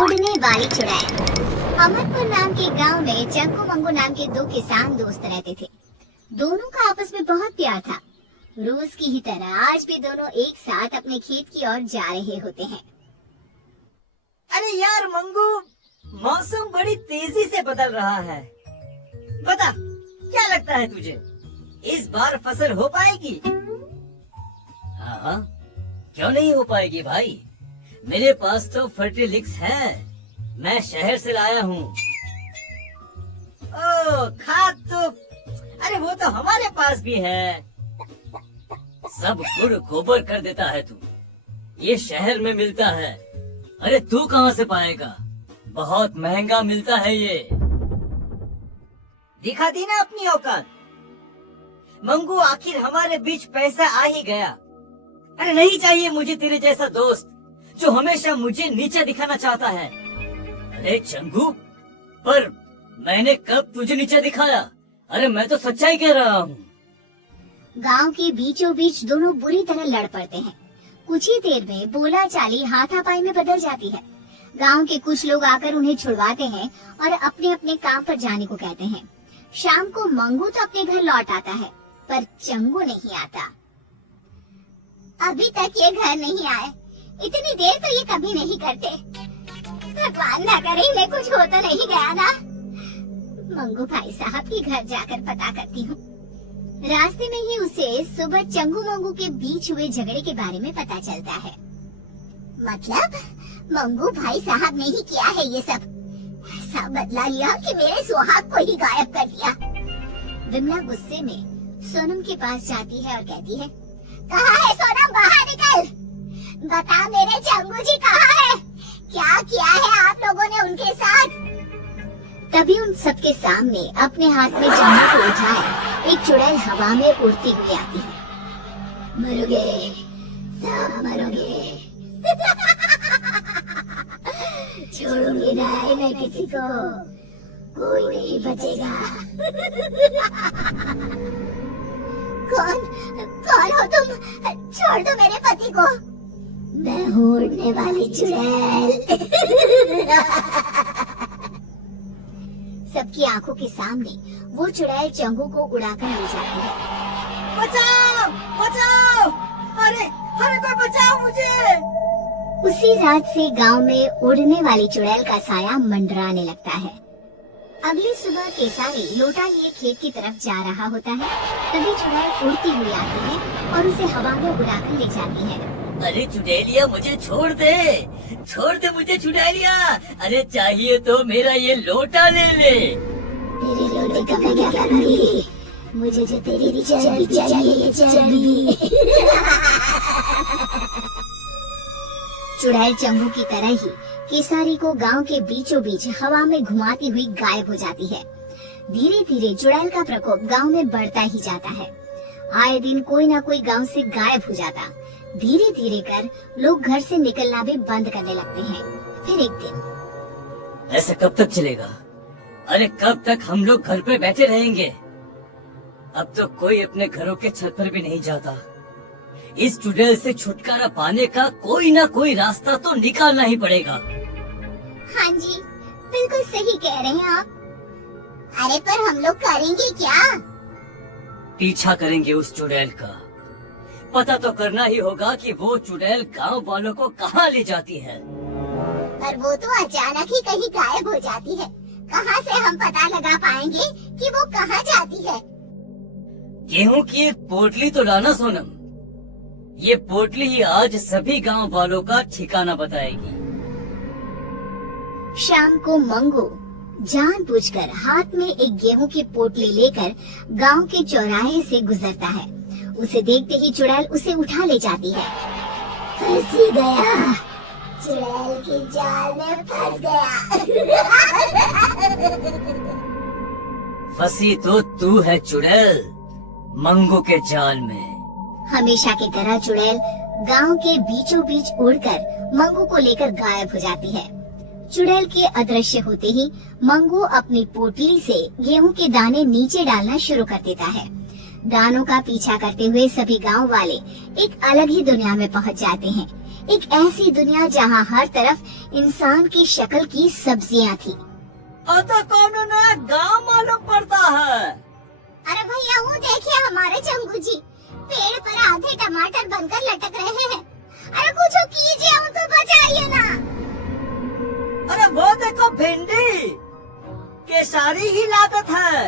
उड़ने वाली चुड़ैल। अमरपुर नाम के गांव में चंगू मंगू नाम के दो किसान दोस्त रहते थे। दोनों का आपस में बहुत प्यार था। रोज की ही तरह आज भी दोनों एक साथ अपने खेत की ओर जा रहे होते हैं। अरे यार मंगू, मौसम बड़ी तेजी से बदल रहा है। बता, क्या लगता है तुझे, इस बार फसल हो पाएगी? हाँ, क्यों नहीं हो पाएगी भाई। मेरे पास तो फर्टिलिक्स है, मैं शहर से लाया हूँ। ओ खाद तो, अरे वो तो हमारे पास भी है। सब गुड़ गोबर कर देता है तू, ये शहर में मिलता है। अरे तू कहाँ से पाएगा, बहुत महंगा मिलता है ये। दिखा दी ना अपनी औकात। मंगू, आखिर हमारे बीच पैसा आ ही गया। अरे नहीं चाहिए मुझे तेरे जैसा दोस्त जो हमेशा मुझे नीचे दिखाना चाहता है। अरे चंगू, पर मैंने कब तुझे नीचे दिखाया? अरे मैं तो सच्चाई कह रहा हूँ। गांव के बीचों बीच दोनों बुरी तरह लड़ पड़ते हैं। कुछ ही देर में बोला चाली हाथापाई में बदल जाती है। गांव के कुछ लोग आकर उन्हें छुड़वाते हैं और अपने अपने काम पर जाने को कहते हैं। शाम को मंगू तो अपने घर लौट आता है, पर चंगू नहीं आता। अभी तक ये घर नहीं आए, इतनी देर तो ये कभी नहीं करते। भगवान ना करे इन्हें कुछ हो तो नहीं गया ना। मंगू भाई साहब के घर जाकर पता करती हूँ। रास्ते में ही उसे सुबह चंगू मंगू के बीच हुए झगड़े के बारे में पता चलता है। मतलब मंगू भाई साहब ने ही किया है ये सब। ऐसा बदला लिया कि मेरे सुहाग को ही गायब कर दिया। विमला गुस्से में सोनम के पास जाती है और कहती है, कहाँ है सोनम, बाहर निकल, बता मेरे चंगू जी कहाँ है, क्या किया है आप लोगों ने उनके साथ। तभी उन सबके सामने अपने हाथ में चंगू को उठाए एक चुड़ैल हवा में उड़ती हुई आती है। मरोगे, सब मरोगे। छोड़ूंगी नहीं मैं किसी को, कोई नहीं बचेगा। कौन कौन हो तुम, छोड़ दो मेरे पति को। मैं हूँ उड़ने वाली चुड़ैल। सबकी आंखों के सामने वो चुड़ैल चंगू को उड़ाकर ले जाती है। बचाओ, बचाओ, अरे अरे कोई बचाओ मुझे। उसी रात से गांव में उड़ने वाली चुड़ैल का साया मंडराने लगता है। अगली सुबह केसारी लोटा लिए खेत की तरफ जा रहा होता है। तभी चुड़ैल उड़ती हुई आती है और उसे हवा में उड़ाकर ले जाती है। अरे चुड़ैलिया, मुझे छोड़ दे, छोड़ दे मुझे चुड़ैलिया। अरे चाहिए तो मेरा ये लोटा ले ले। तेरे लोटे का मैं क्या करूंगी, मुझे जो तेरी चर्बी चाहिए, चर्बी। चुड़ैल चंगू की तरह ही केसारी को गांव के बीचों बीच हवा में घुमाती हुई गायब हो जाती है। धीरे धीरे चुड़ैल का प्रकोप गांव में बढ़ता ही जाता है। आए दिन कोई ना कोई गांव से गायब हो जाता। धीरे धीरे कर लोग घर से निकलना भी बंद करने लगते हैं। फिर एक दिन, ऐसा कब तक चलेगा? अरे कब तक हम लोग घर पे बैठे रहेंगे? अब तो कोई अपने घरों के छत पर भी नहीं जाता। इस चुड़ैल से छुटकारा पाने का कोई ना कोई रास्ता तो निकालना ही पड़ेगा। हाँ जी, बिल्कुल सही कह रहे हैं आप। अरे पर हम लोग करेंगे क्या? पीछा करेंगे उस चुड़ैल का। पता तो करना ही होगा कि वो चुड़ैल गांव वालों को कहाँ ले जाती है। पर वो तो अचानक ही कहीं गायब हो जाती है। कहाँ से हम पता लगा पाएंगे कि वो कहाँ जाती है? गेहूं की एक पोटली तो लाना सोनम। ये पोटली ही आज सभी गांव वालों का ठिकाना बताएगी। शाम को मंगू जानबूझकर हाथ में एक गेहूं की पोटली लेकर गांव के चौराहे से गुजरता है। उसे देखते ही चुड़ैल उसे उठा ले जाती है। फंस गया, चुड़ैल के जाल में फंस गया। फंसी तो तू है चुड़ैल, मंगू के जाल में। हमेशा की तरह चुड़ैल गांव के बीचों बीच उड़कर मंगू को लेकर गायब हो जाती है। चुड़ैल के अदृश्य होते ही मंगू अपनी पोटली से गेहूं के दाने नीचे डालना शुरू कर देता है। दानों का पीछा करते हुए सभी गांव वाले एक अलग ही दुनिया में पहुंच जाते हैं। एक ऐसी दुनिया जहाँ हर तरफ इंसान की शक्ल की सब्जियाँ थी। तो कौन नया गांव मालूम पड़ता है। अरे भैया वो देखिए हमारे चंगू जी पेड़ पर आधे टमाटर बनकर लटक रहे हैं। अरे कुछ कीजिए उनको बचाइए ना। अरे वो देखो भिंडी के सारी ही लागत है।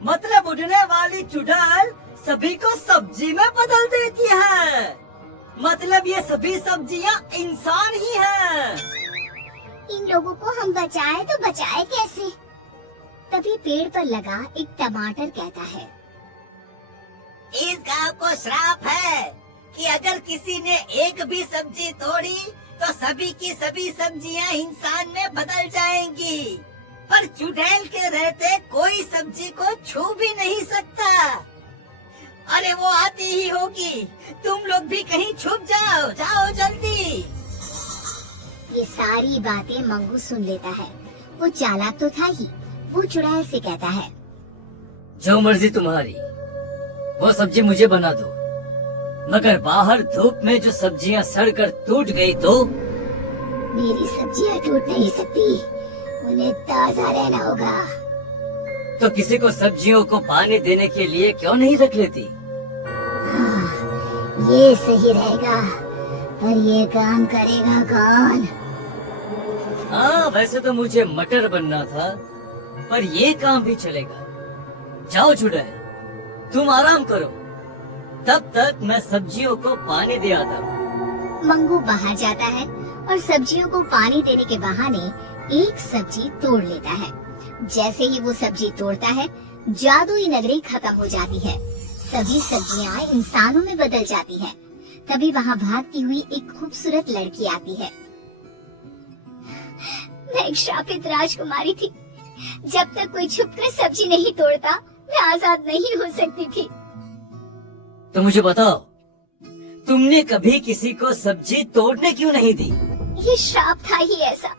मतलब उड़ने वाली चुड़ैल सभी को सब्जी में बदल देती है। मतलब ये सभी सब्जियां इंसान ही हैं। इन लोगों को हम बचाए तो बचाए कैसे? तभी पेड़ पर लगा एक टमाटर कहता है, इस गांव को श्राप है कि अगर किसी ने एक भी सब्जी तोड़ी तो सभी की सभी सब्जियां इंसान में बदल जाएंगी। पर चुड़ैल के रहते कोई सब्जी को छू भी नहीं सकता। अरे वो आती ही होगी, तुम लोग भी कहीं छुप जाओ, जाओ जल्दी। ये सारी बातें मंगू सुन लेता है। वो चालाक तो था ही। वो चुड़ैल से कहता है, जो मर्जी तुम्हारी, वो सब्जी मुझे बना दो, मगर बाहर धूप में जो सब्जियां सड़कर टूट गई तो? मेरी सब्जियां टूट नहीं सकती, उन्हें ताजा रहना होगा। तो किसी को सब्जियों को पानी देने के लिए क्यों नहीं रख लेती? ये सही रहेगा, पर ये काम करेगा कौन? हाँ, वैसे तो मुझे मटर बनना था, पर ये काम भी चलेगा। जाओ चुड़ैल, तुम आराम करो, तब तक मैं सब्जियों को पानी दे आता हूँ। मंगू बाहर जाता है और सब्जियों को पानी देने के बहाने एक सब्जी तोड़ लेता है। जैसे ही वो सब्जी तोड़ता है, जादुई नगरी खत्म हो जाती है। सभी सब्जियां इंसानों में बदल जाती हैं। तभी वहाँ भागती हुई एक खूबसूरत लड़की आती है। मैं एक श्रापित राजकुमारी थी। जब तक कोई छुपकर सब्जी नहीं तोड़ता, मैं आजाद नहीं हो सकती थी। तो मुझे बताओ, तुमने कभी किसी को सब्जी तोड़ने क्यों नहीं दी? ये श्राप था ही ऐसा।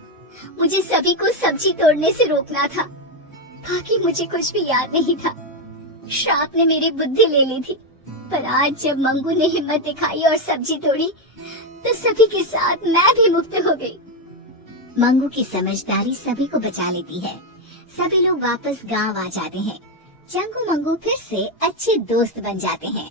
मुझे सभी को सब्जी तोड़ने से रोकना था। बाकी मुझे कुछ भी याद नहीं था। श्राप ने मेरी बुद्धि ले ली थी। पर आज जब मंगू ने हिम्मत दिखाई और सब्जी तोड़ी, तो सभी के साथ मैं भी मुक्त हो गई। मंगू की समझदारी सभी को बचा लेती है। सभी लोग वापस गांव आ जाते हैं। चंगू मंगू फिर से अच्छे दोस्त बन जाते हैं।